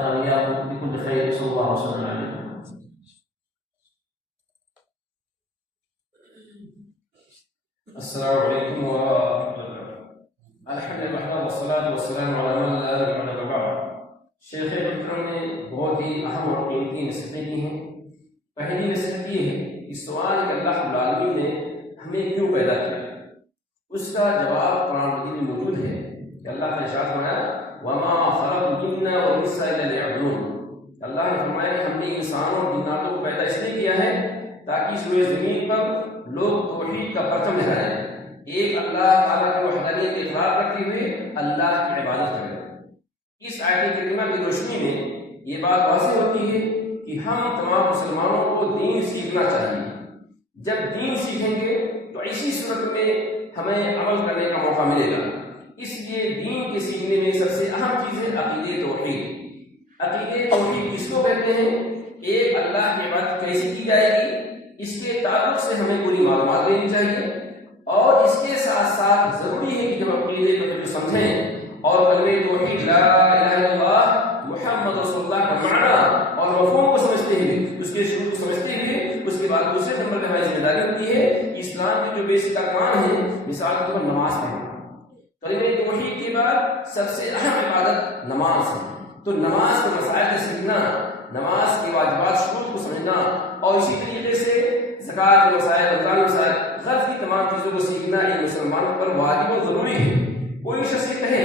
ونفعنا وإياكم بكل خير. صلى الله وسلم عليه. السلام علیکم ورحمۃ اللہ. الحمدللہ والصلاۃ والسلام علی من لا نبی بعد. شیخ اکرم نے بہت ہی اہم اور قیمتی نصیحتیں کی ہیں. پہلی نصیحت یہ ہے کہ سوال کہ اللہ رب العالمین نے ہمیں کیوں پیدا کیا، اس کا جواب قرآن مجید میں موجود ہے کہ اللہ نے ارشاد فرمایا وما خلقت الجن والانس الا ليعبدون. اللہ نے فرمایا کہ ہم نے انسانوں اور جناتوں کو پیدا اس لیے کیا ہے تاکہ اس روئے زمین پر لوگ توحید کا پرچم لہرائیں، ایک اللہ تعالیٰ کی وحدانیت کا اقرار کرتے ہوئے اللہ کی عبادت کریں. اس آیت کریمہ کی روشنی میں یہ بات واضح ہوتی ہے کہ ہم تمام مسلمانوں کو دین سیکھنا چاہیے. جب دین سیکھیں گے تو اسی صورت میں ہمیں عمل کرنے کا موقع ملے گا. اس لیے دین کے سیکھنے میں سب سے اہم چیز ہے عقیدہ توحید. عقیدہ توحید کس کو کہتے ہیں؟ ایک اللہ کی عبادت کیسے کی جائے گی اس کے تعلق سے ہمیں پوری معلومات دینی چاہیے، اور اس کے ساتھ ساتھ ضروری ہے کہ ہم عقیدے کو سمجھیں اور کلمہ توحید لا الہ الا اللہ محمد رسول اللہ کا معنی اور مفہوم کو سمجھتے ہوئے، اس کے شروع کو سمجھتے ہوئے، اس کے بعد دوسرے نمبر پہ ہماری ذمہ داری ہوتی ہے اسلام کے جو بیسک ارکان ہیں، مثال کے طور پر نماز پڑھنا. کلمہ توحید کے بعد سب سے اہم عبادت نماز ہے. تو نماز کے مسائل کو سیکھنا، نماز کے واجبات شروط کو سمجھنا، اور اسی طریقے سے زکوٰۃ کے مسائل، رمضان کے مسائل، غرض کی تمام چیزوں کو سیکھنا یہ مسلمانوں پر واجب اور ضروری ہے. کوئی شخص یہ کہے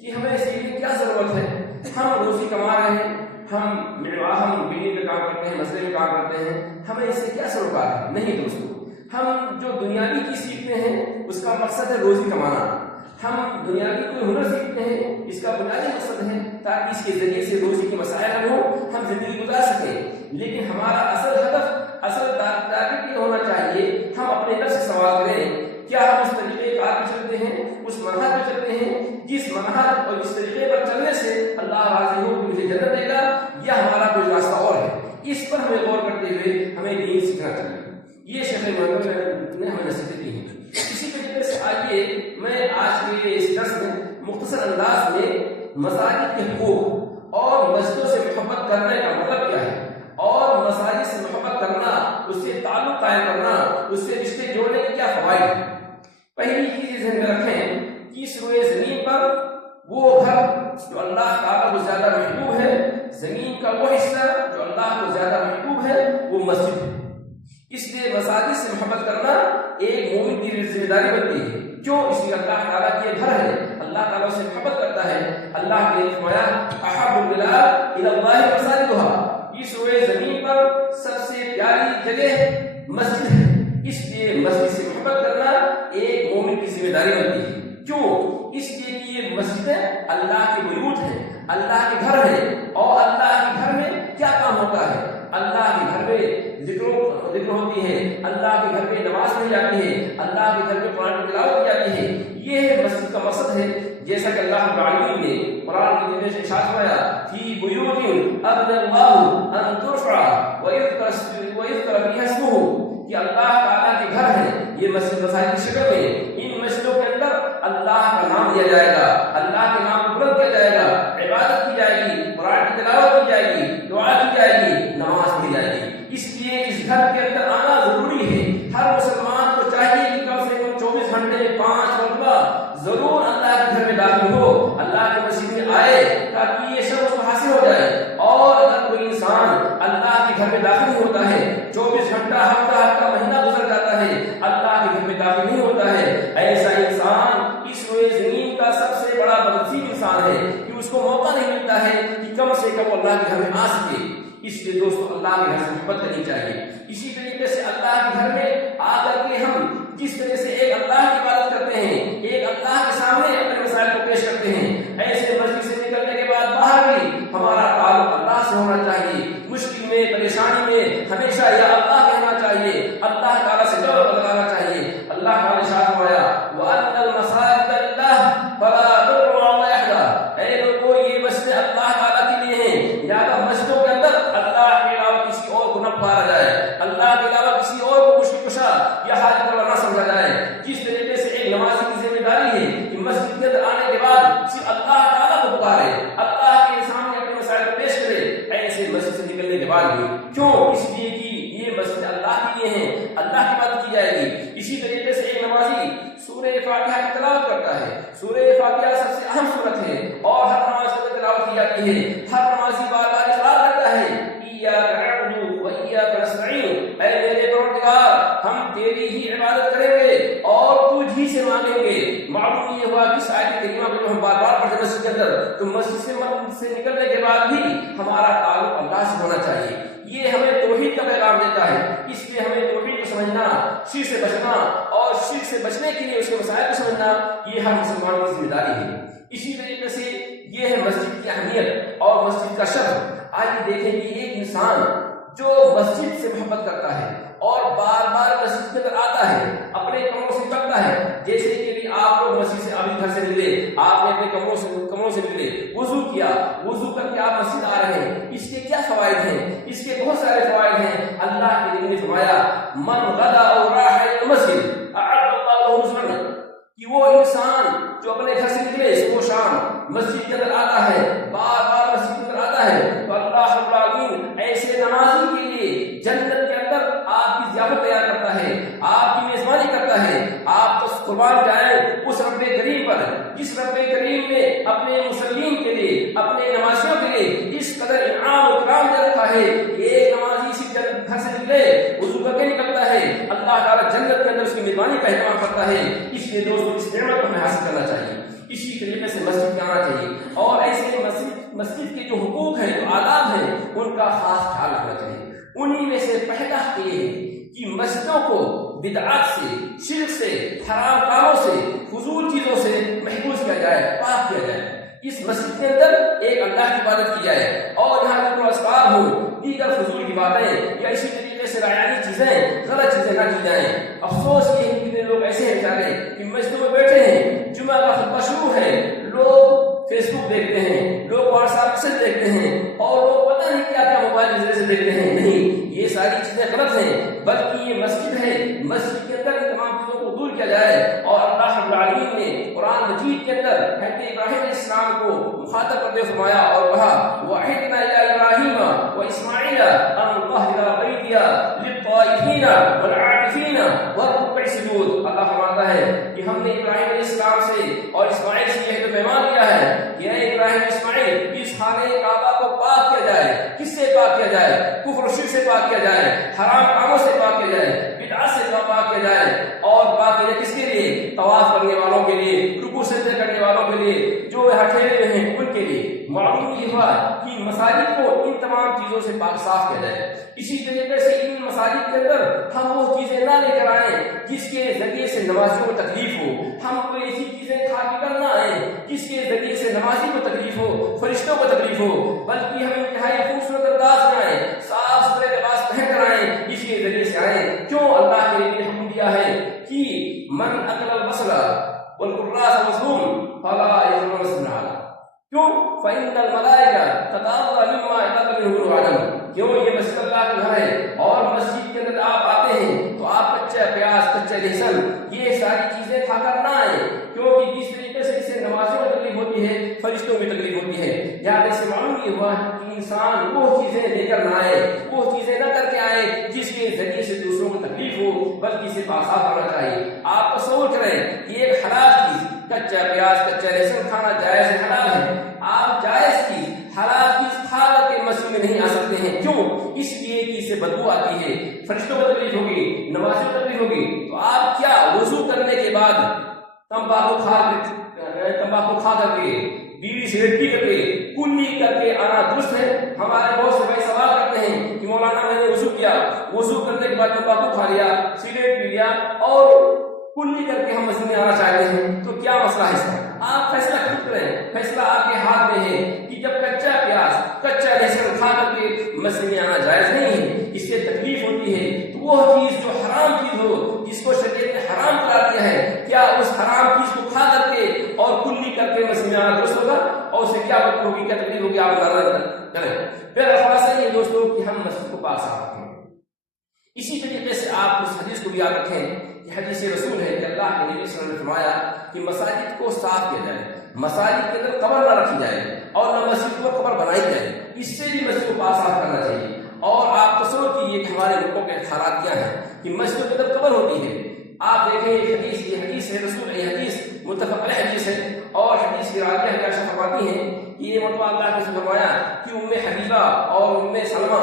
کہ ہمیں سیکھنے کی کیا ضرورت ہے، ہم روزی کما رہے ہیں، ہم بجلی میں کام کرتے ہیں، مسئلے میں کام کرتے ہیں، ہمیں اس سے کیا سروکار ہے؟ نہیں دوستو، ہم جو دنیاوی چیز سیکھتے ہیں اس کا مقصد ہے روزی کمانا. ہم دنیاوی کوئی ہنر سیکھتے ہیں اس کا بنیادی مقصد ہے تاکہ اس کے ذریعے سے روزی کے مسائل حل ہوں، ہم زندگی گزار سکیں. لیکن ہمارا اصل ہدف، اصل ٹارگٹ یہ ہونا چاہیے ہم اپنے نفس سے سوال کریں کیا ہم اس طریقے کار پہ چلتے ہیں، اس منہج پہ چلتے ہیں جس منہج اور جس طریقے پر چلنے سے اللہ راضی ہو مجھے جنت دے گا، یا ہمارا کوئی راستہ اور ہے. اس پر ہمیں غور کرتے ہوئے ہمیں دین سیکھنا چاہیے. یہ شیخ محمد نے ہمیں نصیحتیں دی ہیں. اسی طریقے سے آئیے میں آج کے اس درس میں مختصر انداز میں مساجد کے حقوق اور مسجدوں سے محبت کرنے کا مطلب کیا ہے، اور مساجد سے محبت کرنا، اس سے تعلق قائم کرنا، اس سے رشتے جوڑنے کے کیا فوائد ہیں. پہلی چیز ذہن میں رکھیں کہ اس روئے زمین پر وہ گھر جو اللہ تعالیٰ کو زیادہ محبوب ہے، زمین کا وہ حصہ جو اللہ کو زیادہ محبوب ہے وہ مسجد ہے. اس لیے مساجد سے محبت کرنا ایک مومن کی ذمہ داری بنتی ہے. کیوں؟ اس لیے اللہ تعالیٰ کے گھر ہے، اللہ تعالیٰ سے محبت کرتا ہے. اللہ نے فرمایا احب البلاد الی اللہ مساجدها، اس روئے زمین پر سب سے پیاری جگہ مسجد ہے. اس لیے مسجد سے محبت کرنا ایک مومن کی ذمہ داری بنتی ہے. کیوں؟ اس لیے کہ یہ مسجدیں اللہ کے بیوت ہیں، اللہ کے گھر ہیں، اور اللہ کے گھر میں کیا کام ہوتا ہے؟ اللہ کے گھر میں ذکر ہوتی ہے، اللہ کے گھر میں نماز پڑھی جاتی ہے، اللہ کے گھر میں قرآن کی تلاوت کی جاتی ہے. یہ مسجد کا مقصد ہے. جیسا کہ اللہ رب العالمین نے قرآن کی میں ارشاد فرمایا فی بیوت اذن اللہ ان ترفع ویذکر فیہا اسمہ، کہ اللہ تعالیٰ کے گھر ہیں یہ مسجد مساجد کی شکل میں. ان مسجدوں کے اندر اللہ کا نام لیا جائے گا، اللہ کے نام کو بلند کیا جائے گا، عبادت کی جائے گی، قرآن کی تلاوت کی جائے گی، دعا کی جائے گی، نماز پڑھی جائے گی. اس لیے اس گھر کے اندر آنا ضروری ہے. ہر مسلمان کو چاہیے کہ کم سے کم 24 گھنٹے میں 5 مرتبہ ضرور اللہ کے گھر میں داخل ہو، اللہ کے مسجد میں آئے تاکہ یہ سب اس کو حاصل ہو جائے. اور اگر کوئی انسان اللہ کے گھر میں داخل نہیں ہوتا ہے، 24 گھنٹہ ہفتہ مہینہ گزر جاتا ہے، اللہ کے گھر میں داخل نہیں ہوتا ہے، ایسا انسان اس روئے زمین کا سب سے بڑا بدنصیب انسان ہے کہ اس کو موقع نہیں ملتا ہے کہ کم سے کم اللہ کے گھر میں آ سکے. اس لیے دوستو اللہ کے گھر سے محبت کرنی چاہیے. اسی طریقے سے اللہ کے گھر میں آ کر کے ہم جس طرح سے ایک اللہ کی عبادت کرتے ہیں، ایک اللہ کے سامنے اپنے مسائل کو پیش کرتے ہیں، ایسے مسجد سے نکلنے کے بعد باہر بھی ہمارا تعلق اللہ سے ہونا چاہیے. مشکل میں، پریشانی میں ہمیشہ یا اللہ کہنا چاہیے، اللہ تعالیٰ سے ڈر لگانا چاہیے. اللہ تعالیٰ نے ارشاد فرمایا وَأَنَّ الْمَسَاجِدَ لِلَّهِ فَلَا تَدْعُوا مَعَ اللَّهِ أَحَدًا، اے لوگوں یہ مسجد اللہ تعالیٰ کے لیے ہیں، لہذا مسجدوں کے اندر اللہ کے علاوہ کسی اور کو نہ پکارا جائے، اللہ کے علاوہ کسی اور کو مشکل کشا یا حاجت روا نہ سمجھا جائے. جس طریقے سے ایک نمازی کی ذمہ داری ہے کہ مسجد کے اندر آنے کے بعد صرف بعد بھی. کیوں؟ اس لیے کہ یہ مسجد اللہ کے لیے ہیں، اللہ کی عبادت کی جائے گی. اسی طریقے سے ایک نمازی سورہ فاتحہ کی تلاوت کرتا ہے. سورہ فاتحہ سب سے اہم سورت ہے اور ہر نماز میں تلاوت کی جاتی ہے. ہر نمازی بار بار اقرار کرتا ہے ایاک نعبد و ایاک نستعین، اے میرے پروردگار ہم تیری ہی عبادت کریں گے اور تجھ ہی سے مانگیں گے. معلوم یہ ہوا کہ آیت کریمہ کو ہم بار بار پڑھتے مسجد کے اندر تو مسجد سے نکلنے کے بعد بھی ہمارا تعلق اللہ سے ہونا چاہیے. یہ ہمیں توحید کا پیغام دیتا ہے. اس لیے ہمیں توحید کو سمجھنا، شرک سے بچنا اور شرک سے بچنے کے لیے اس کے مسائل کو سمجھنا یہ ہر مسلمان کی ذمہ داری ہے. اسی طریقے سے یہ ہے مسجد کی اہمیت اور مسجد کا شرف. آئیے دیکھیں کہ ایک انسان جو مسجد سے محبت کرتا ہے اور بار بار مسجد کے اندر آتا ہے، اپنے کمروں سے نکلتا ہے، جیسے کہ آپ لوگ مسجد سے ابھی گھر سے نکلے، آپ نے اپنے کمروں سے نکلے، وضو کیا، وضو کر کے آپ مسجد آ رہے ہیں، اس کے کیا فوائد ہیں؟ اس کے بہت سارے فوائد ہیں. اللہ کے نبی نے فرمایا من غدا او راح الى المسجد اعد الله له نزلا، کہ وہ انسان جو اپنے گھر سے نکلے صبح و شام مسجد کے اندر آتا ہے، بار بار مسجد کے اندر آتا ہے، تو اللہ رب العالمین ایسے نمازی کے لیے جنت کے اندر آپ کی ضیافت تیار کرتا ہے، آپ کی میزبانی کرتا ہے. آپ تو قربان جائیں اس رب کریم پر جس رب کریم نے اپنے مسلمین کے لیے، اپنے نمازیوں کے لیے اس قدر انعام و اکرام دے رکھا ہے. ایک نمازی اسی گھر سے نکلے، وضو کر کے نکلتا ہے، اللہ تعالیٰ جنت کے اندر اس کی میزبانی کا اہتمام کرتا ہے. اس لیے دوستوں اس نعمت کو ہمیں حاصل کرنا چاہیے. اسی طریقے سے مسجد میں آنا چاہیے اور ایسے مسجد کے جو حقوق ہیں، جو آداب ہیں، ان کا خاص خیال رکھنا چاہیے. انہی میں سے پہلا یہ ہے کہ مسجدوں کو بدعات سے، شرک سے، حرام کاموں سے، فضول چیزوں سے محفوظ کیا جائے، پاک کیا جائے. اس مسجد کے اندر ایک اللہ کی عبادت کی جائے اور یہاں جو اسباب ہو، دیگر فضول کی باتیں یا اسی طریقے سے رایانی چیزیں، غلط چیزیں نہ کی جائیں. افسوس یہ ہے کہ کتنے لوگ ایسے ہیں بیچارے کہ مسجدوں میں بیٹھے ہیں، جمعہ کا خطبہ شروع ہے، لوگ فیس بک دیکھتے ہیں، لوگ واٹس ایپ سے دیکھتے ہیں اور لوگ پتہ نہیں کیا کیا موبائل کے ذریعے سے دیکھتے ہیں. نہیں، یہ ساری چیزیں غلط ہیں، بلکہ یہ مسجد ہے. مسجد کے اندر ان تمام چیزوں کو دور کیا جائے. اور اللہ رب العالمین نے قرآن مجید کے اندر حضرت ابراہیم علیہ السلام کو مخاطب کرتے ہوئے فرمایا اور کہا وَعِدْنَا إِلَىٰ إِبْرَاهِيمَ وَإِسْمَاعِيلَ أَنْ طَهِّرَ بَيْتِيَ لِلطَّائِفِينَ وَالْعَاكِفِينَ وَالرُّكَّعِ السُّجُودِ. اللہ فرماتا ہے کہ ہم نے ابراہیم علیہ السلام سے اور اسماعیل سے یہ پیمان کیا ہے کہ اے ابراہیم اسماعیل اس خانہ کعبہ کو پاک کیا جائے. کس سے پاک کیا جائے؟ کفر و شرک سے پاک کیا جائے، حرام کاموں سے پاک کیا جائے، بدعات سے پاک کیا جائے. اور پاک کیا جائے کس کے لیے؟ طواف کرنے والوں کے لیے، رکوع سجدے کرنے والوں کے لیے، جو یہاں ٹھہرے ہوئے ہیں ان کے لیے. معلوم یہ ہوا کہ مساجد کو ان تمام چیزوں سے پاک صاف کیا جائے. اسی طریقے سے ان مساجد کے اندر ہم وہ چیزیں نہ لے کر آئیں جس کے ذریعے سے نمازیوں کو تکلیف ہو. ہم کوئی ایسی چیزیں کھا کے کر نہ آئیں جس کے ذریعے سے نمازی کو تکلیف ہو، فرشتوں کو تکلیف ہو، بلکہ ہم انتہائی خوبصورت انداز میں آئیں، صاف ستھرے لباس پہن کر آئیں، اس کے ذریعے سے آئیں. کیوں؟ اللہ کے لیے حکم دیا ہے کہ من اکل البصل والقراص مظلوم فلا يظلم مسجدا. کیوں؟ فإن الملائکہ تتعظى مما يتقبل منه العدم. کیوں؟ یہ مسجد اللہ کا گھر ہے اور مسجد کے اندر آپ آتے ہیں تو آپ کچا پیاز، کچا لہسن، یہ ساری چیزیں کھا کر نہ آئیں. کیونکہ جس طریقے سے اسے نمازوں میں تکلیف ہوتی ہے، فرشتوں میں تکلیف ہوتی ہے. یہاں سے معلوم یہ ہوا کہ انسان وہ چیزیں لے کر نہ آئے، وہ چیزیں نہ کر کے آئے جس کے ذریعے سے دوسروں کو تکلیف ہو، بلکہ اسے پاکصاف ہونا چاہیے. آپ تصور کریں یہ ایک حلال چیز، کچا پیاز، کچا لہسن کھانا جائز ہے، حلال ہے. آپ جائز چیز، حلال چیز کھا کر کے مسجد میں نہیں آ سکتے ہیں. کیوں؟ اس لیے کہ اس سے بدبو آتی ہے، فرشتوں کو تکلیف ہوگی، نمازیوں کو تکلیف ہوگی. تو آپ کیا وضو کرنے کے بعد تمباکو کھا کر کے، بیڑی سگریٹ پی کر کے، کلی کر کے آنا درست ہے؟ ہمارے بہت سے بھائی سوال کرتے ہیں کہ مولانا میں نے وضو کیا، وضو کرنے کے بعد تمباکو کھا لیا، سگریٹ پی لیا اور کلی کر کے ہم مسجد میں آنا چاہتے ہیں، تو کیا مسئلہ ہے اس کا؟ آپ فیصلہ خود کریں. فیصلہ آپ کے ہاتھ میں ہے کہ جب کچا پیاز، کچا لہسن کھا کر کے مسجد میں آنا جائز نہیں ہے، اس سے تکلیف ہوتی ہے، تو وہ چیز جو حرام چیز ہو جس کو شریعت نے حرام قرار دیا ہے، کیا اس حرام چیز کو کھا کر کے اور کلی کر کے مسجد میں آنا درست ہوگا؟ اور اسے کیا وقت ہوگی، کیا تکلیف ہوگی؟ آپ نظر کریں. پھر خلاصہ یہ دوستوں کہ ہم مسجد کو پاک صاف رکھیں. اسی طریقے سے آپ اس حدیث کو بھی یاد رکھیں کہ حدیث رسول ہے کہ اللہ کے نبی صلی اللہ علیہ وسلم نے فرمایا کہ مساجد کو صاف کیا جائے، مساجد کے اندر قبر نہ رکھی جائے اور نہ مسجد کو قبر بنائی جائے. اس سے بھی مسجد کو پاک صاف کرنا چاہیے. کہ مسجد کے اندر قبر ہوتی ہے. آپ دیکھیں یہ حدیث ہے رسول، یہ حدیث متفق علیہ حدیث ہے، اور حدیث کی راویہ عائشہ فرماتی ہیں کہ یہ مرتبہ اللہ نے فرمایا کہ ام حبیبہ اور ام سلمہ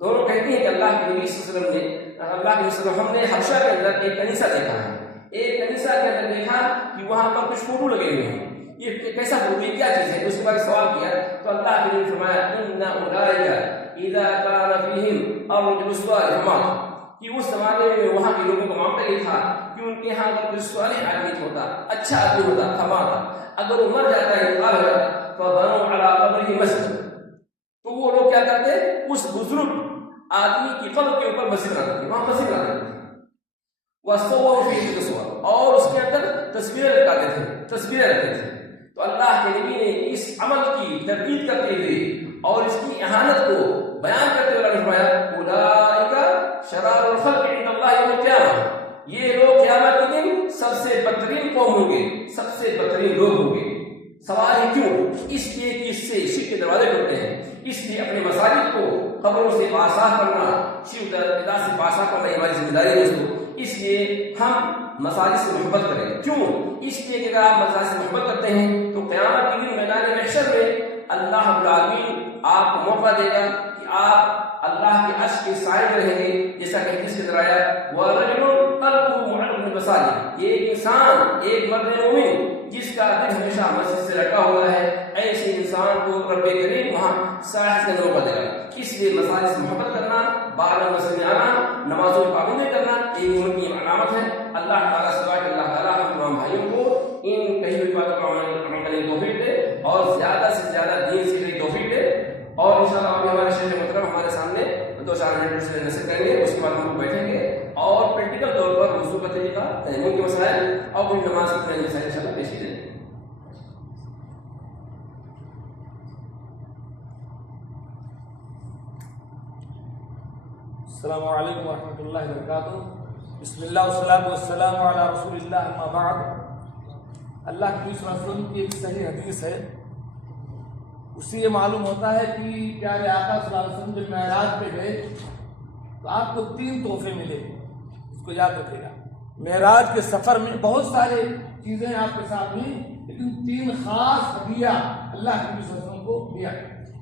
دونوں کہتی ہیں کہ اللہ کے نبی صلی اللہ علیہ وسلم ہم نے حبشہ کے اندر ایک کنیسہ دیکھا ہے. ایک کنیسہ کے اندر دیکھا کہ وہاں پر کچھ فوٹو لگے ہوئے ہیں. یہ کیسا فوٹو، یہ کیا چیز ہے؟ اس کے بارے سوال کیا تو اللہ کے نبی نے فرمایا ان اولئک اذا کان فیہم الرجل الصالح، کہ اس زمانے میں وہاں کے لوگوں کا معاملہ یہ تھا کہ ان کے ہاں اگر کوئی صالح آدمی ہوتا، اچھا آدمی ہوتا، تھما تھا، اگر وہ مر جاتا ہے انتقال ہو جاتا فبنوا علی قبرہ مسجد، تو وہ لوگ کیا کرتے اس بزرگ آدمی کی قبر کے اوپر مسجد بناتے تھے، وہاں مسجد بناتے تھے. وصوروا فیہ الصور، اور اس کے اندر تصویریں لگاتے تھے، تصویریں رکھتے تھے. تو اللہ کے نبی نے اس عمل کی تردید کرتے ہوئے اور اس کی اہانت کو بیان کرتے ہوئے فرمایا اولئک شرار الخلق عند اللہ یوم القیامہ، یہ لوگ قیامت کے دن سب سے بدترین قوم ہوں گے، سب سے بدترین لوگ ہوں گے. سوال ہے کیوں؟ اس لیے کہ اس سے شرک کے دروازے کھلتے ہیں. اس لیے اپنے مساجد کو قبروں سے پاک کرنا، شرک بدعت سے پاک کرنا ہماری ذمہ داری ہے دوستو. اس لیے ہم مساجد سے محبت کریں. کیوں؟ اس لیے کہ اگر آپ مساجد سے محبت کرتے ہیں تو قیامت کے دن میدان محشر میں اللہ رب العالمین آپ کو موقع دے گا کہ آپ اللہ کے عرش کے سائے میں رہیں گے. جیسا کہ حدیث کے اندر آیا وَرَجُلٌ قَلْبُهُ مُعَلَّقٌ بِالْمَسَاجِدِ، ایک انسان، ایک مرد مومن جس کا دل ہمیشہ مسجد سے لٹکا ہوا ہے، ایسے انسان کو رب کریم وہاں سائے سے موقع دے گا. اس لیے مساجد سے محبت کرنا، بار بار مسجد میں آنا، نمازوں کی پابندی کرنا ایک مومن کی علامت ہے. اللہ تعالیٰ سے دعا کہ اللہ تعالیٰ ہم تمام بھائیوں کو ان کہی ہوئی باتوں کا عمل کرنے کی توفیق دے اور زیادہ سے زیادہ دین سیکھنے کی توفیق دے. اور انشاءاللہ ابھی ہمارے شیخ محترم ہمارے سامنے 2-4 منٹ سے نصیحت کریں گے، اس کے بعد ہم لوگ بیٹھیں گے اور پریکٹیکل طور پر وضو کا طریقہ، تیمم کے مسائل اور کوئی نماز کی مسائل انشاءاللہ پیش کی جائیں گے. السلام علیکم ورحمۃ اللہ وبرکاتہ. بسم اللہ والصلاۃ والسلام علی رسول اللہ اما بعد. اللہ کے نبی صلی اللہ علیہ وسلم کی ایک صحیح حدیث ہے، اس سے یہ معلوم ہوتا ہے کہ پیارے آقا صلی اللہ علیہ وسلم جب معراج پہ گئے تو آپ کو 3 تحفے ملے. اس کو یاد رکھیے گا. معراج کے سفر میں بہت سارے چیزیں آپ کے ساتھ ہوئی، لیکن 3 خاص ہدیہ اللہ کے نبی صلی اللہ علیہ وسلم کو دیا.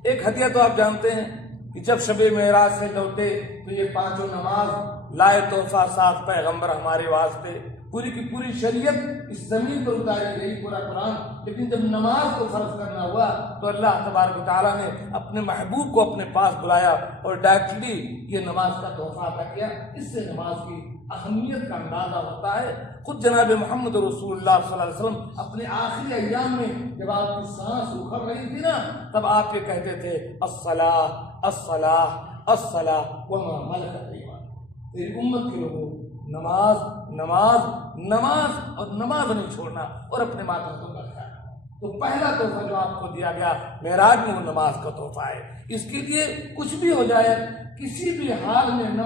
ایک ہدیہ تو آپ جانتے ہیں کہ جب شب معراج سے لوٹے تو یہ 5 نماز لائے تحفہ ساتھ پیغمبر ہمارے واسطے. پوری کی پوری شریعت اس زمین پر اتاری گئی، پورا قرآن. لیکن جب نماز کو فرض کرنا ہوا تو اللہ تبارک و تعالیٰ نے اپنے محبوب کو اپنے پاس بلایا اور ڈائریکٹلی یہ نماز کا تحفہ عطا کیا. اس سے نماز کی اہمیت کا اندازہ ہوتا ہے. خود جناب محمد رسول اللہ صلی اللہ علیہ وسلم اپنے آخری ایام میں جب آپ کی سانس اکھڑ رہی تھی نا، تب آپ یہ کہتے تھے الصلاۃ الصلاۃ الصلاۃ وما ملکت ایمانکم. تیری امت کے لوگوں نماز نماز نماز اور نماز نہیں چھوڑنا اور اپنے ماتم کو رکھنا. تو پہلا تحفہ جو آپ کو دیا گیا معراج میں وہ نماز کا تحفہ ہے. اس کے لیے کچھ بھی ہو جائے، کسی بھی حال میں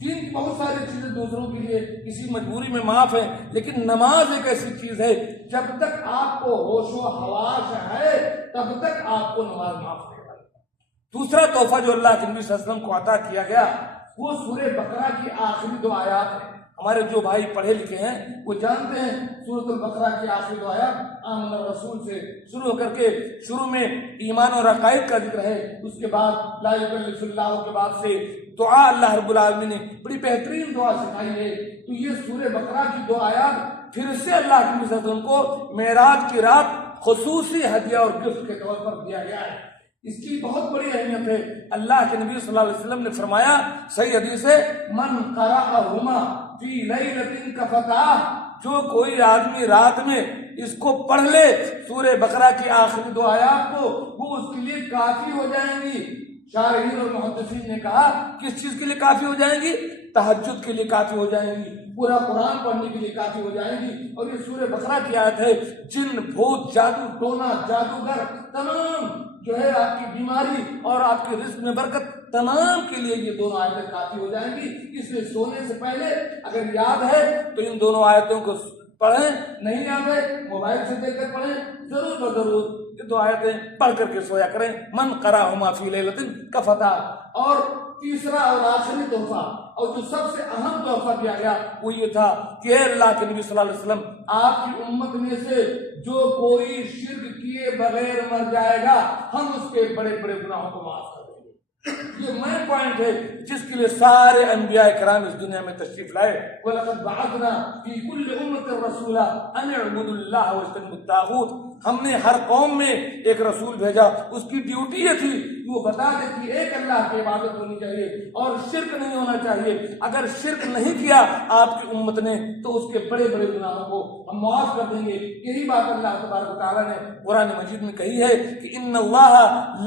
دین کی بہت ساری چیزیں دوسروں کے لیے کسی مجبوری میں معاف ہے، لیکن نماز ایک ایسی چیز ہے جب تک آپ کو ہوش و حواس ہے تب تک آپ کو نماز معاف کرے گا. دوسرا تحفہ جو اللہ کے نبی صلی اللہ علیہ وسلم کو عطا کیا گیا وہ سورہ بقرہ کی آخری 2 آیات ہیں. ہمارے جو بھائی پڑھے لکھے ہیں وہ جانتے ہیں سورۃ البقرہ کی آخری 2 آیات آمن الرسول سے شروع ہو کر کے شروع میں ایمان اور عقائد کا ذکر ہے، اس کے بعد لا یکلف اللہ کے بعد سے دعا اللہ رب العالمین نے بڑی بہترین دعا سکھائی ہے. تو یہ سورہ بقرہ کی 2 آیات پھر سے اللہ کے نبی صلی اللہ علیہ وسلم کو معراج کی رات خصوصی ہدیہ اور گفٹ کے طور پر دیا گیا ہے. اس کی بہت بڑی اہمیت ہے. اللہ کے نبی صلی اللہ علیہ وسلم نے فرمایا، صحیح حدیث ہے، من قرأہما فی لیلۃ کفتاہ، جو کوئی آدمی رات میں اس کو پڑھ لے سورہ بقرہ کی آخری 2 آیات کو، وہ اس کے لیے کافی ہو جائیں گی. شارحین اور محدثین نے کہا کس چیز کے لیے کافی ہو جائیں گی؟ تہجد کے لیے کافی ہو جائیں گی، پورا قرآن پڑھنے کے لیے کافی ہو جائیں گی. اور یہ سورہ بقرہ کی آیت ہے، جن بھوت جادو ٹونا جادوگر تمام جو ہے آپ کی بیماری اور آپ کے رزق میں برکت تمام کے لیے یہ 2 آیتیں کافی ہو جائیں گی. اس لیے سونے سے پہلے اگر یاد ہے تو ان 2 آیتوں کو پڑھیں، نہیں یاد ہے موبائل سے دیکھ کر پڑھیں، ضرور ضرور یہ 2 آیتیں پڑھ کر کے سویا کریں. من قرأہما فی لیلۃ کفتاہ. اور تیسرا اور آخری تحفہ اور جو سب سے اہم تحفہ دیا گیا وہ یہ تھا کہ اے اللہ کے نبی صلی اللہ علیہ وسلم آپ کی امت میں سے جو کوئی شرک کیے بغیر مر جائے گا ہم اس کے بڑے بڑے گناہوں کو معاف کر دیں گے۔ یہ مین پوائنٹ ہے جس کے لیے سارے انبیاء کرام اس دنیا میں تشریف لائے۔ وَلَقَدْ بَعَثْنَا فِي كُلِّ أُمَّةٍ رَسُولًا أَنِ اعْبُدُوا اللَّهَ وَاجْتَنِبُوا الطَّاغُوتَ، ہم نے ہر قوم میں ایک رسول بھیجا، اس کی ڈیوٹی یہ تھی وہ بتا دے کہ ایک اللہ کی عبادت ہونی چاہیے اور شرک نہیں ہونا چاہیے۔ اگر شرک نہیں کیا آپ کی امت نے تو اس کے بڑے بڑے گناہوں کو ہم معاف کر دیں گے۔ یہی بات اللہ تبارک و تعالیٰ نے قرآن مجید میں کہی ہے کہ ان اللہ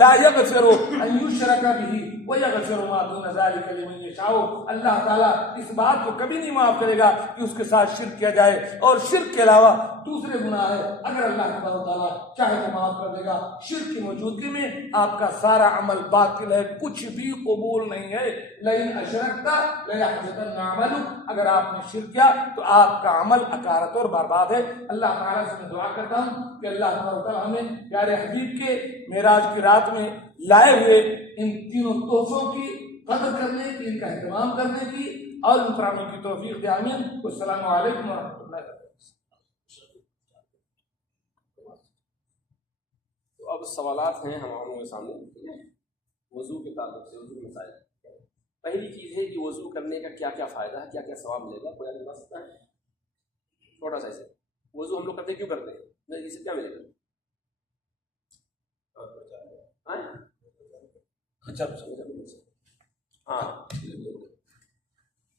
لا یغفر ان یشرک بہ ویغفر ما دون ذلک لمن یشاء، اللہ تعالیٰ اس بات کو کبھی نہیں معاف کرے گا کہ اس کے ساتھ شرک کیا جائے، اور شرک کے علاوہ دوسرے گناہ ہے اگر اللہ تبارک و تعالیٰ چاہے تو معاف کر دے گا۔ شرک کی موجودگی میں آپ کا سارا عمل باطل ہے، کچھ بھی قبول نہیں ہے۔ لئن اشرکت لیحبطن عملک، اگر آپ نے شرک کیا تو آپ کا عمل اکارت اور برباد ہے۔ اللہ تعالیٰ سے میں دعا کرتا ہوں کہ اللہ تبارک و تعالیٰ ہمیں پیارے حبیب کے معراج کی رات میں لائے ہوئے ان تینوں تحفوں کی قدر کرنے کی، ان کا اہتمام کرنے کی اور ان پر عمل کی توفیق دے۔ آمین۔ السلام علیکم ورحمۃ اللہ وبرکاتہ۔ تو اب سوالات ہیں ہماروں کے سامنے وضو کے تعلق سے، وضو مسائل۔ پہلی چیز ہے کہ وضو کرنے کا کیا کیا فائدہ ہے، کیا کیا ثواب ملے گا، کوئی بتا سکتا ہے؟ چھوٹا سا ایسے وضو ہم لوگ کرتے کیوں کرتے ہیں، اس سے کیا ملے گا؟ ہاں،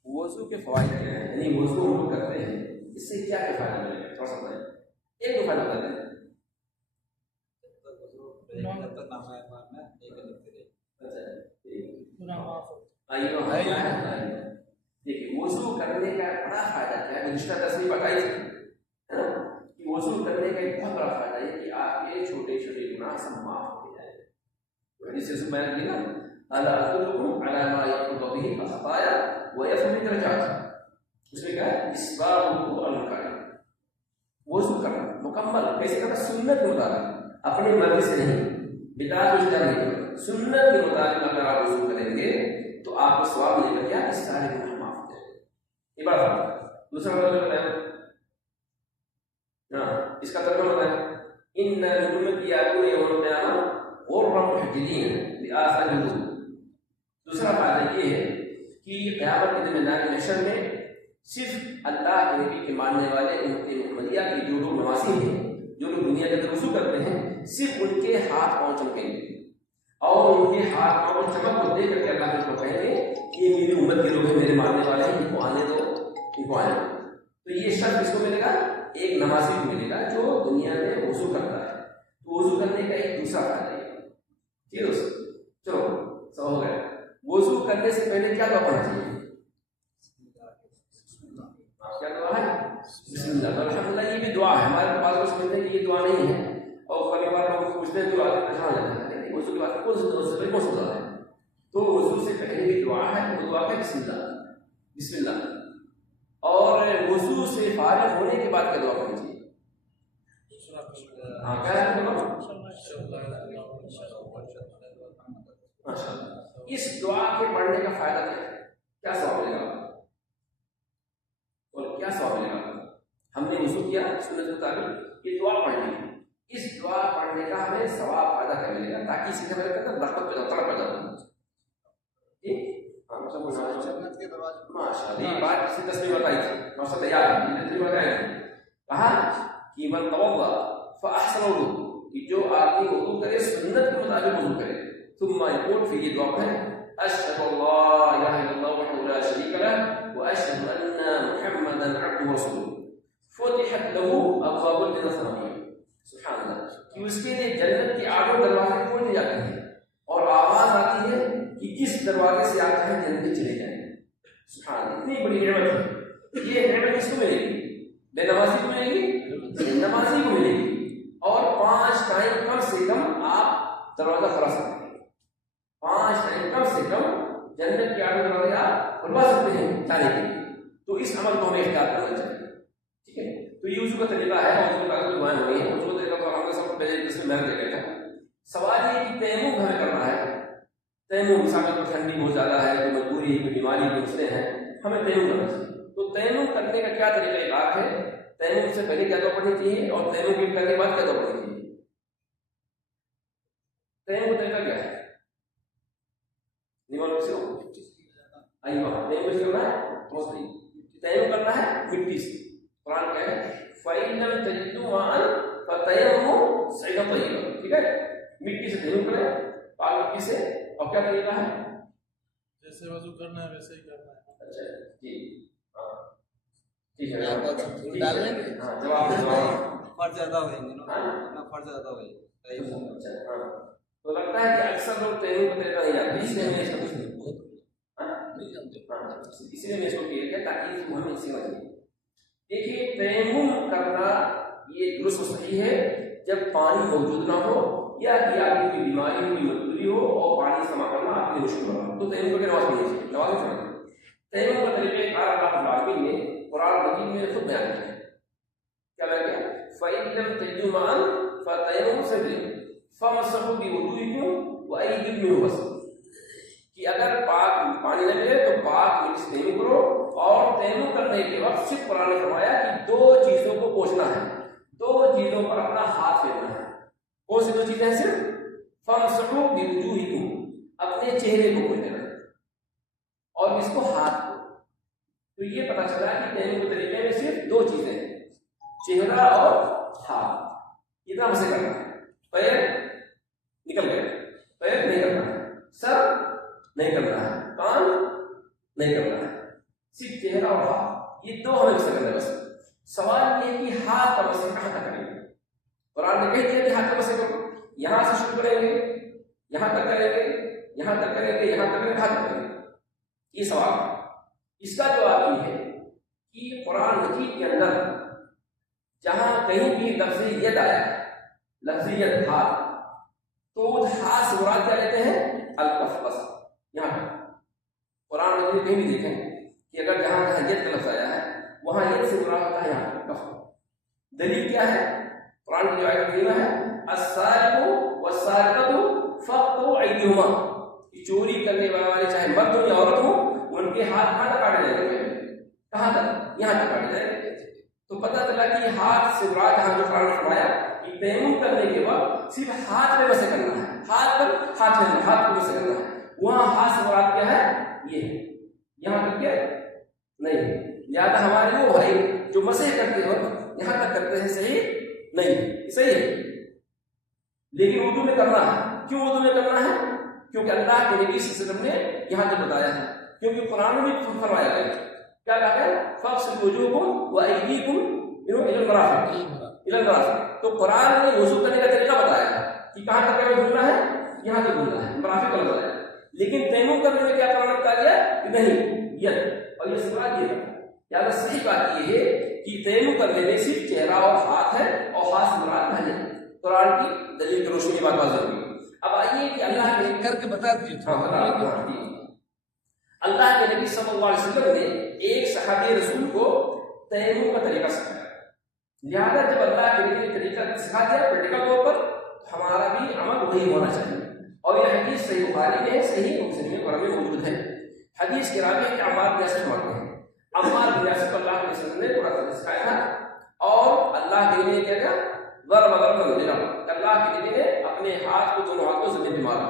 وضو کے فوائد کیا ہیں، یعنی وضو ہم لوگ کرتے ہیں اس سے کیا کیا فائدہ ملے گا، تھوڑا سا بتائیں، ایک دو فائدہ بتاتے ہیں۔ دیکھیے وضو کرنے کا بڑا فائدہ کیا ہے، گزشتہ درس میں بتائی تھی ہے نا کہ وضو کرنے کا ایک بہت بڑا فائدہ ہے کہ آپ کے چھوٹے چھوٹے گناہ سب معاف ہو جائیں۔ حدیث سے بیان کیا نا الا ادلکم علی ما یحط به الخطایا ویرفع الدرجات، اس میں کیا ہے اسباغ الکریم، وضو کرنا مکمل کیسے کرنا، سنت کے مطابق، اپنی مرضی سے نہیں، بدعت و اجتہاد نہیں کرنا، سنت کے مطابق اگر آپ وضو کریں گے تو آپ کو ثواب ملے گا، کیا اس سارے گناہ معاف ہو جائیں گے۔ یہ بات ہے۔ دوسرا مطلب ہے اس کا ترجمہ ہوتا ہے ان للامتی یاتون یوم القیامہ غرا محجلین بآثار الوضوء۔ دوسرا فائدہ یہ ہے کہ قیامت کے دن میدان محشر میں صرف اللہ کے نبی کے ماننے والے امت محمدیہ کی جو لوگ نمازی ہیں، جو لوگ دنیا کے اندر وضو کرتے ہیں، صرف ان کے ہاتھ پاؤں چمکیں گے، اور ان کے ہاتھ پاؤں چمک کو دیکھ کر کے اللہ کو کہیں گے کہ یہ میری امت کے لوگ ہیں، میرے ماننے والے ہیں، ان کو آنے دو، ان کو آنے دو۔ تو یہ شرط کس کو ملے گا، ایک نمازی کو ملے گا جو دنیا میں وضو کرتا ہے۔ تو وضو کرنے کا ایک دوسرا فائدہ ہے، ٹھیک ہے دوست؟ چلو سب ہو گیا۔ وضو کرنے سے پہلے کیا دعا پڑھنا چاہیے؟ کیا دعا ہے؟ بسم اللہ۔ الحمدللہ یہ بھی دعا ہے، ہمارے پاس لوگ سمجھتے ہیں کہ یہ دعا نہیں ہے، اور کبھی بار لوگ پوچھتے ہیں دعا کہاں جاتا ہے، وضو کے بعد کون سی دعا ہے؟ تو وضو سے پہلے بھی دعا ہے، وہ دعا ہے بسم اللہ، بسم اللہ۔ اور وضو سے فارغ ہونے کے بعد کیا دعا کرنی چاہیے؟ ہاں کیا ہے؟ اس دعا کے پڑھنے کا فائدہ کیا ہے، کیا ثواب ملے گا اور کیا ثواب ملے گا؟ ہم نے وضو کیا سنت کے مطابق، یہ دعا پڑھنی ہے، اس دعا پڑھنے کا ہمیں ثواب فائدہ کیا ملے گا تاکہ اسی کا میرے اندر برکت پیدا تڑپ پیدا ہو۔ ماشاء اللہ، یہ بات اسی تصویر بتائی تھی، مقصد تیار ہے، یہ تصویر بتائی تھی، کہا کہ من توضأ فأحسن وضوء، کہ جو آدمی وضو کرے سنت کے مطابق وضو کرے، ثم يقول پھر یہ دعا پڑھے اشهد ان لا اله الا الله وحده لا شريك له واشهد ان محمدا عبده ورسوله فتحت له ابواب الجنه السماويه۔ سبحان اللہ، کہ اس کے لیے جنت کے آٹھوں دروازے کھول دیے جاتے ہیں اور آواز آتی ہے کہ کس دروازے سے آپ چاہیں جنت میں چلے جائیں۔ سبحان اللہ، اتنی بڑی نعمت ہے۔ یہ نعمت کس کو ملے گی؟ بے نمازی کو ملے گی؟ نمازی کو ملے گی، اور 5 ٹائم کم سے کم آپ دروازہ کھلا سکتے ہیں، 5 ٹائم کم سے کم جنت کے آٹھوں دروازے آپ کھلوا سکتے ہیں جانے کے لیے۔ تو اس عمل کو ہمیں اختیار کرنا چاہیے، ٹھیک ہے؟ تو یہ وضو کا طریقہ ہے، وضو کا دعائیں ہوئی ہیں، وضو کا طریقہ تو ہم نے سب پہلے جس میں میں نے دیکھا تھا۔ سوال یہ کہ تیمم ہمیں کرنا ہے تیمم مثال کو ٹھنڈی بہت زیادہ ہے، کوئی مجبوری ہے، کوئی بیماری کے مسئلے ہیں، ہمیں تیمم کرنا چاہیے. تو تیمم کرنے کا کیا طریقہ کار ہے؟ تیمم سے پہلے کیا دعا پڑھنی چاہیے اور تیمم کرنے کے بعد کیا دعا پڑھنی چاہیے؟ تیمم کا طریقہ کیا ہے؟ نیمال سے ایوہ تیمم سے کرنا ہے بہت صحیح. تیمم کرنا ہے مٹی سے. قرآن کیا ہے؟ فَإِن لَّمْ تَجِدُوا مَاءً فَتَيَمَّمُوا صَعِيدًا طَيِّبًا. ٹھیک ہے، مٹی سے تیمم کریں، پاک مٹی سے. اور کیا طریقہ ہے؟ جیسے وضو کرنا ہے ویسے ہی کرنا ہے. اچھا جی ہاں ٹھیک ہے. ڈال لیں گے. ہاں جواب فرض ادا ہوئیں گے نا، فرض ادا ہوئے. اچھا ہاں. تو لگتا ہے کہ اکثر لوگ تیمم کو طریقہ نہیں جانتے، اس لیے میں اس کو اسی لیے میں اس کو کیا گیا تاکہ ہمیں اس سے بچے. دیکھیے تیمم کرنا یہ درست و صحیح ہے جب پانی موجود نہ ہو یا کہ آپ کی کوئی بیماری ہو، کوئی مجبوری ہو اور پانی استعمال کرنا آپ کے لیے مشکل ہو تو تیمم کر کے نماز پڑھنی چاہیے. نماز نہیں پڑھنی. تیمم کا طریقہ کار اللہ رب العالمین نے قرآن مجید میں خود بیان کیا ہے. کیا بیان کیا؟ فَإِن لَّمْ تَجِدُوا مَاءً فَتَيَمَّمُوا صَعِيدًا فَامْسَحُوا بِوُجُوهِكُمْ وَأَيْدِيكُمْ مِنْهُ بَس. کہ اگر پاک پانی نہ ملے تو پاک مٹی سے تیمم کرو. اور تیمم کرنے کے وقت صرف قرآن نے فرمایا کہ دو چیزوں کو پوچھنا ہے، دو چیزوں پر اپنا ہاتھ پھیرنا ہے. کون سی دو چیزیں ہیں؟ صرف فَامْسَحُوا بِوُجُوهِكُمْ اپنے چہرے کو پوچھ دینا اور اس کو ہاتھ کو. تو یہ پتا چلا کہ تیمم کے طریقے میں صرف دو چیزیں ہیں، چہرہ اور ہاتھ. اتنا مسئلہ کرنا ہے. پیر نکل گئے، پیر نہیں کرنا ہے، سر نہیں کرنا ہے، کان نہیں کرنا ہے، صرف چہرہ اور ہاتھ. یہ دو ہمیں مسئلہ کرنا ہے بس. سوال یہ کہ ہاتھ کا مسئلہ کہاں تک کریں گے؟ قرآن نے کہہ دیا کہ ہاتھ کا مسئلہ کرو. یہاں سے شروع کریں گے، یہاں تک کریں گے، یہاں تک کریں گے، یہاں تک کریں گے، کہاں تک کریں گے؟ یہ سوال ہے. اس کا جواب یہ ہے کہ قرآن مجید کے اندر جہاں کہیں بھی لفظ ید آیا ہے، لفظ ید ہاتھ، تو ہاتھ سے مراد کیا لیتے ہیں؟ الکف. بس یہاں پہ قرآن مجید کہیں بھی دیکھیں کہ اگر جہاں جہاں ید کا لفظ آیا ہے وہاں ید سے مراد ہوتا ہے یہاں پہ کف. دلیل کیا ہے؟ قرآن کی جو آیت کریمہ ہے السارق والسارقۃ فاقطعوا ایدیہما، چوری کرنے والے چاہے مرد ہو یا عورت ہو ان کے ہاتھ کہاں تک کاٹے جائیں گے؟ کہاں تک؟ یہاں تک کاٹے جائیں گے. تو پتہ چلا کہ ہاتھ سے مراد یہاں جو قرآن نے فرمایا کہ تیمم کرنے کے وقت صرف ہاتھ میں مسح کرنا ہے، ہاتھ پر ہاتھ میں ہاتھ کو مسح کرنا ہے. وہاں ہاتھ سے مراد کیا ہے؟ یہ ہے. یہاں تک کیا نہیں. لہٰذا ہمارے وہ بھائی جو مسح کرتے وقت یہاں تک کرتے ہیں صحیح نہیں، صحیح ہے. لیکن اردو میں کرنا ہے. کیوں اردو میں کرنا ہے؟ کیونکہ اللہ کے نبی صلی اللہ علیہ وسلم نے یہاں تک بتایا ہے. کیونکہ قرآن میں بھی فرمایا گیا کیا کہا ہے؟ فَاغْسِلُوا وُجُوهَكُمْ وَأَيْدِيَكُمْ إِلَى الْمَرَافِقِ. تو قرآن نے وضو کرنے کا طریقہ بتایا ہے کہ کہاں تک کیا دھلنا ہے، یہاں تک دھلنا ہے، مرافق کا بتایا. لیکن تیمم کرنے میں کیا قرآن نے بتا دیا کہ نہیں ید، اور یہ سمرا یہ تھا. یعنی صحیح بات یہ ہے کہ تیمم کرنے میں صرف چہرہ اور ہاتھ ہے اور ہاتھ سے مراد نہیں ہے. قرآن کی دلیل کی روشنی بات واضح ہوگی. اب آئیے کہ اللہ کے کر کے بتا دیجیے. اللہ کے نبی صلی اللہ علیہ وسلم نے ایک صحابی رسول کو تیمم کا طریقہ سکھایا. لہٰذا جب اللہ کے نبی نے طریقہ سکھا دیا پریکٹیکل طور پر، ہمارا بھی عمل وہی ہونا چاہیے. اور یہ حدیث صحیح بخاری میں، صحیح مسلم میں موجود ہے. حدیث کے راوی ہیں عمار بن یاسر مانتے ہیں. عمار بن یاسر کو اللہ کے وسلم نے پورا طریقہ سکھایا تھا اور اللہ کے نبی نے کیا کہا؟ اللہ کے نبی نے اپنے ہاتھ کو، دونوں ہاتھ کو زمین پہ مارا.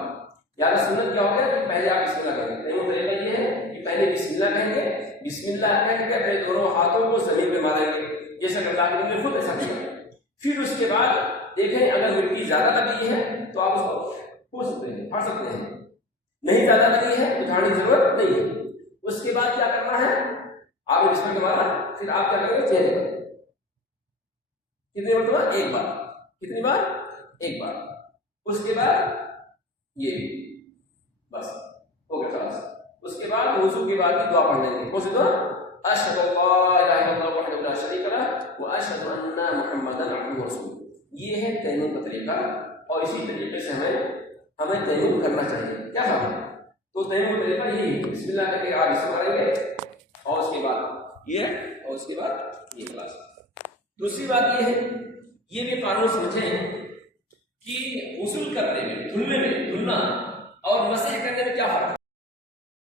یعنی سنت کیا ہو گیا کہ پہلے آپ بسم اللہ کہیں گے. طریقہ یہ ہے کہ پہلے بسم اللہ کہیں گے، بسم اللہ کہیں گے اپنے دونوں ہاتھوں کو زمین پہ ماریں گے جیسا کہ اللہ کے نبی نے خود ایسا کیا. پھر اس کے بعد دیکھیں اگر مٹی زیادہ لگی ہے تو آپ اس کو کھول سکتے ہیں، پھاڑ سکتے ہیں. نہیں زیادہ لگی ہے تو جھاڑنے کی ضرورت نہیں ہے. اس کے بعد کیا کرنا ہے؟ آپ نے بسم اللہ مارا، پھر آپ کیا کریں گے؟ چہرے پر کتنی مرتبہ؟ ایک بار. کتنی بار؟ ایک بار. اس کے بعد یہ بس ہو گیا خلاص. اس کے بعد وضو کے بعد کی دعا پڑھ لیں گے. کون سی دعا؟ اشہد ان لا الہ الا اللہ وحدہ لا شریک لہ واشہد ان محمدا عبدہ ورسولہ. یہ ہے تیمم کا طریقہ اور اسی طریقے سے ہمیں تیمم کرنا چاہیے. کیا ہمیں تو تیمم کا طریقہ یہی ہے. بسم اللہ کر کے آپ بسم اللہ ماریں گے اور اس کے بعد یہ اور اس کے بعد یہ خلاص. دوسری بات یہ ہے، یہ بھی قانون سمجھیں کہ غسل کرنے میں، دھلنا اور مسح کرنے میں کیا فرق